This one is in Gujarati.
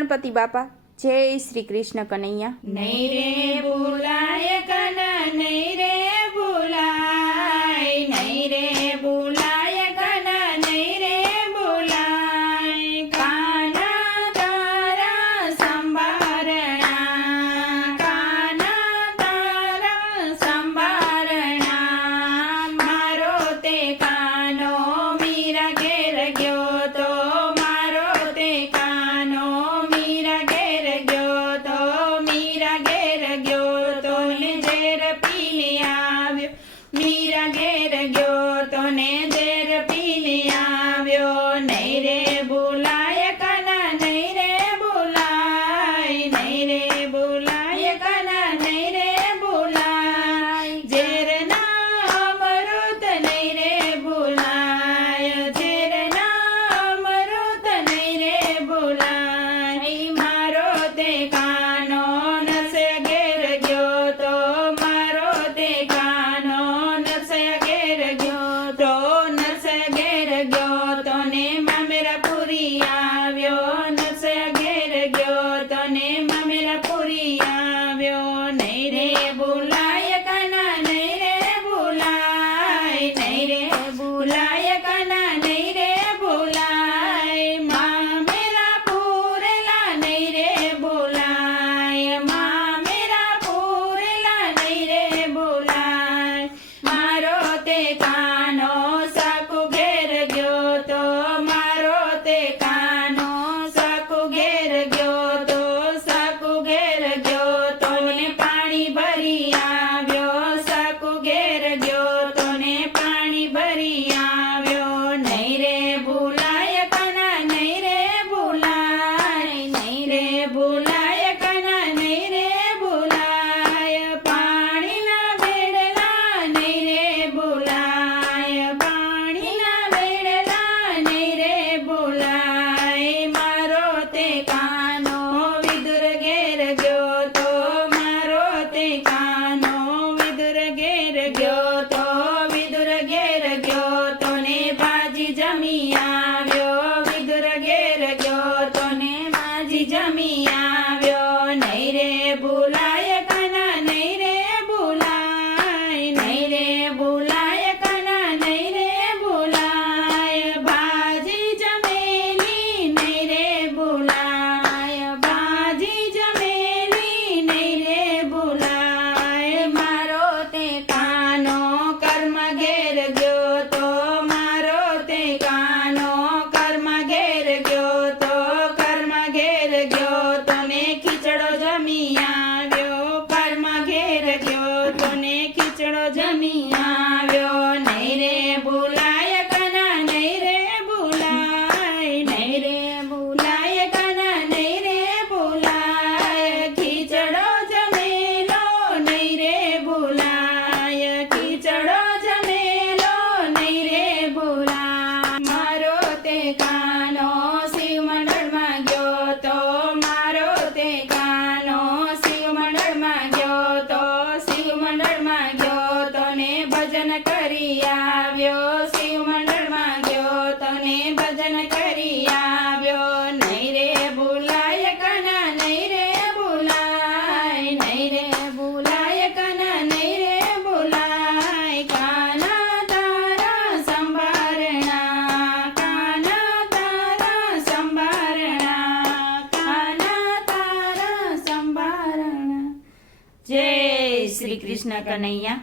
ગણપતિ બાપા. જય શ્રી કૃષ્ણ કનૈયા. નહીં રે ભૂલાય કના, નહીં રે ભૂલાય, નહીં રે ભૂલાય કના, નહીં રે ભૂલાય. કાના તારા સંભારણા, કાના તારા સંભારણા. મારો તે કાનો મીરા ઘેર ગયો તો, મારો તે કાનો મીરા ઘેર ગયો તો, મીરા ઘેર ગયો તો ને ઝેર પીને આવ્યો, મીરા ઘેર ગયો તો ને ઝેર પીને આવ્યો. નહીં રે ભૂલાય કના, નહીં રે ભૂલાય, નહીં રે ભૂલાય કના, નહીં રે ભૂલાય. ઝેરના અમૃત નહીં રે ભૂલાય, ઝેરના અમૃત નહીં રે ભૂલાય. મારો તે કાનો નસે ઘેર ગયો તો, મારો તે કાનો નસે ઘેર ગયો તો, નસે ઘેર ગયો તો ને મામેરા પૂરી આવ્યો, નસે ઘેર ગયો તો ને મામેરા પૂરી આવ્યો. નહીં રે ભૂલાય કના, નહીં રે ભૂલાય, નહીં રે ભૂલાય કના, નહીં રે ભૂલાય. મામેરા પૂરેલા નહીં રે ભૂલાય, મામેરા પૂરેલા નહીં રે ભૂલાય. મારો તે કાનો સાકુ ઘેર ગયો તો, મારો તે કાનો સાકુ ઘેર ગયો તો, સાકુ ઘેર ગયો તો ને પાણી ભરી આવ્યો, સાકુ ઘેર ગયો તો ને પાણી ભરી આવ્યો. નહીં રે ભૂલાય કના, નહીં રે ભૂલાય, નહીં રે ભૂલાય કના, નહીં રે ભૂલાય. પાણીના બેડલા નહીં રે ભૂલાય, પાણીના બેડલા નહીં રે ભૂલાય. મારો તે કાનો વિદુર ઘેર ગયો તો, મારો તે કાનો વિદુર ઘેર ગયો તો, વિદુર ઘેર ગયો તો ને ભાજી જમી આવ્યો, વિદુર ઘેર ગયો તો ને ભાજી જમી આવ્યો. નહીં રે ભૂલાય કના, નહીં રે ભૂલાય, નહીં રે ભૂલાય કના, નહીં રે ભૂલાય. ભાજી જમેલી નહીં રે ભૂલાય, ભાજી જમેલી નહીં રે ભૂલાય. મારો તે કાનો કર્મ ઘેર ગયો તો, મારો તે કાનો કર્મ ઘેર ગયો તો, કર્મ ઘેર ગયો તો ને ખીચડો જમી આવ્યો, કર્મ ઘેર ગયો તો ને ખીચડો જમી આવ્યો. નહીં રે ભૂલાય કના, નહીં રે ભૂલાય, નહીં રે ભૂલાય કના, નહીં રે ભૂલાય. ખીચડો જમેલો નહીં રે ભૂલાય, ખીચડો જમેલો નહીં રે ભૂલાય. મારો તે કાનો શિવ મંડળમાં ગયો તો, મારો તે કાનો શિવ મંડળમાં ગયો તો, શિવ મંડળમાં ગયો તો ને ભજન કરી આવ્યો, શિવ મંડળમાં ગયો તો ને ભજન કરી આવ્યો. નહીં રે ભૂલાય કના, નહીં રે ભૂલાય, નહીં રે ભૂલાય કના, નહીં રે ભૂલાય. કાના તારા સંભારણા, કાના તારા સંભારણા, કાના તારા સંભારણા. જય શ્રી કૃષ્ણ કનૈયા.